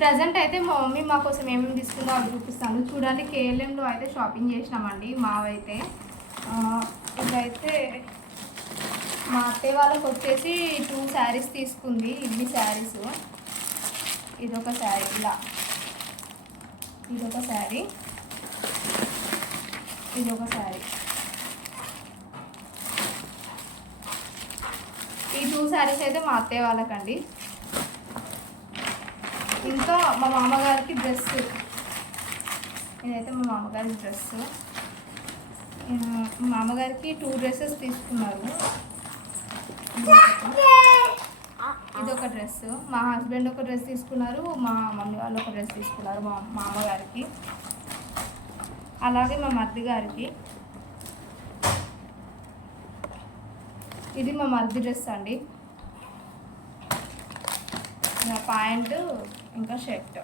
Present అయితే మా mummy మా కోసం ఏమేమి తీసుకుందో అవి చూపిస్తాను. చూడండి కేఎల్ఎంలో అయితే షాపింగ్ చేసినామండి మావైతే. ఇదైతే మా అత్తయ్య వాళ్ళకి వచ్చేసి టూ శారీస్ తీసుకుంది ఇన్ని శారీస్ ఇదొక శారీ ఇలా. ఇదొక శారీ ఇదొక శారీ ఈ టూ శారీస్ అయితే మా అత్తయ్య వాళ్ళకండి. ఇంకా మా మామగారికి డ్రెస్ ఇదైతే మా మామగారి డ్రెస్ మా మామగారికి టూ డ్రెస్సెస్ తీసుకున్నారు ఇది ఒక డ్రెస్ మా హస్బెండ్ ఒక డ్రెస్ తీసుకున్నారు మా మమ్మీ వాళ్ళు ఒక డ్రెస్ తీసుకున్నారు మా మామగారికి. అలాగే మా మర్ది గారికి. ఇది మా మర్ది డ్రెస్ అండి. నా ప్యాంటు ఇంకా షర్ట్.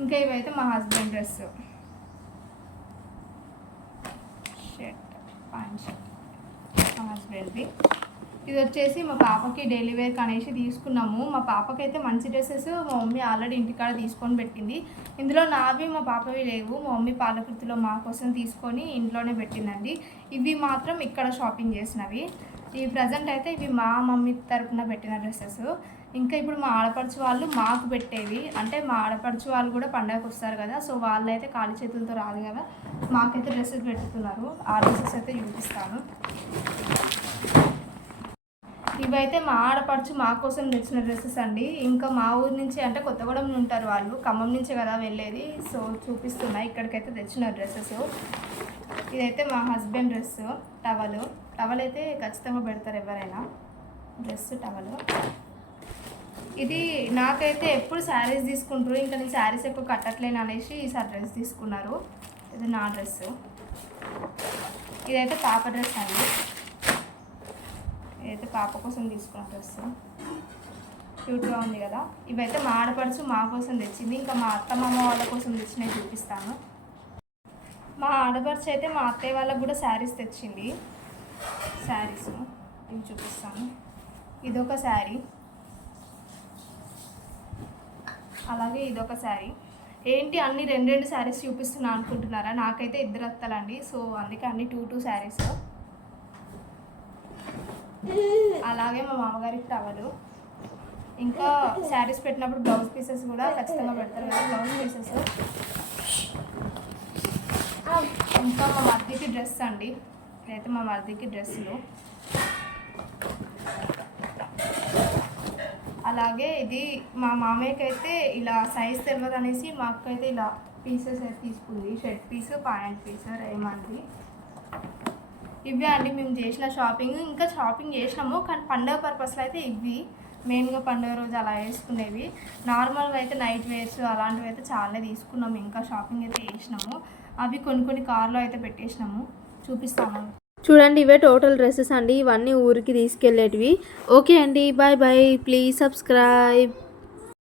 ఇంకా ఇవైతే మా husband dress. Shirt pant shirt. మా హస్బెండ్ది. ఇది వచ్చేసి మా పాపకి డైలీ వేర్ అనేసి తీసుకున్నాము. మా పాపకైతే మంచి డ్రెస్సెస్ మా మమ్మీ ఆల్రెడీ ఇంటికాడ తీసుకొని పెట్టింది. ఇందులో నావి మా పాపవి లేవు. మా మమ్మీ పాలకృతిలో మా కోసం తీసుకొని ఇంట్లోనే పెట్టిందండి. ఇవి మాత్రం ఇక్కడ షాపింగ్ చేసినవి. ఇవి ప్రజెంట్ అయితే ఇవి మా మమ్మీ తరపున పెట్టిన డ్రెస్సెస్. ఇంకా ఇప్పుడు మా ఆడపడుచు వాళ్ళు మాకు పెట్టేవి. అంటే మా ఆడపడుచు వాళ్ళు కూడా పండగకు వస్తారు కదా సో వాళ్ళు అయితే ఖాళీ చేతులతో రాదు కదా మాకైతే డ్రెస్సెస్ పెడుతున్నారు. ఆ డ్రెస్సెస్ అయితే చూపిస్తాను. ఇవైతే మా ఆడపడుచు మా కోసం తెచ్చిన డ్రెస్సెస్ అండి. ఇంకా మా ఊరు నుంచి అంటే కొత్తగూడెం ఉంటారు వాళ్ళు. ఖమ్మం నుంచే కదా వెళ్ళేది. సో చూపిస్తున్నా. ఇక్కడికైతే తెచ్చిన డ్రెస్సెస్. ఇదైతే మా హస్బెండ్ డ్రెస్ టవల్. టవల్ అయితే ఖచ్చితంగా పెడతారు ఎవరైనా. Dress towel. ఇది నాకైతే ఎప్పుడు శారీస్ తీసుకుంటారు. ఇంకా నేను శారీస్ ఎక్కువ కట్టట్లేను అనేసి ఈసారి డ్రెస్ తీసుకున్నారు. ఇది నా డ్రెస్ ఇదైతే పాప డ్రెస్ అండి. ఇదైతే పాప కోసం తీసుకున్న డ్రెస్ క్యూట్గా ఉంది కదా. ఇవైతే మా ఆడపడుచు మా కోసం తెచ్చింది. ఇంకా మా అత్తమామ వాళ్ళ కోసం తెచ్చినవి చూపిస్తాను. మా ఆడపడుచు అయితే మా అత్తయ్య వాళ్ళకి కూడా శారీస్ తెచ్చింది. శారీస్ ఇవి చూపిస్తాను. ఇదొక శారీ. అలాగే ఇదొక శారీ. ఏంటి అన్ని రెండు రెండు శారీస్ చూపిస్తున్నా అనుకుంటున్నారా? నాకైతే ఇద్దరు అత్తలండి. సో అందుకే అన్ని టూ టూ శారీస్. అలాగే మా మామగారికి టవలు ఇంకా శారీస్ పెట్టినప్పుడు బ్లౌజ్ పీసెస్ కూడా ఖచ్చితంగా పెడతారు కదా బ్లౌజ్ పీసెస్. ఇంకా మా మర్దికి డ్రెస్ అండి. ఇదైతే మా మర్దికి డ్రెస్సులు. అలాగే ఇది మా మామయ్యకి అయితే ఇలా సైజ్ తెలియదు అనేసి మా అక్క అయితే ఇలా పీసెస్ అయితే తీసుకుంది. షర్ట్ పీస్ ప్యాంట్ పీస్ రేమంది. ఇవే అండి మేము చేసిన షాపింగ్. ఇంకా షాపింగ్ చేసినాము కానీ పండగ పర్పస్లో అయితే ఇవి మెయిన్గా పండుగ రోజు అలా వేసుకునేవి. నార్మల్గా అయితే నైట్ వేర్స్ అలాంటివి అయితే చాలా తీసుకున్నాము ఇంకా షాపింగ్ అయితే చేసినాము. అవి కొన్ని కొన్ని కార్లో అయితే పెట్టేసినాము. చూపిస్తాము చూడండి ఇవే టోటల్ డ్రెస్సెస్ అండి. ఇవన్నీ ఊరికి తీసుకెళ్ళేటివి. ఓకే అండి బాయ్ బాయ్. Please subscribe.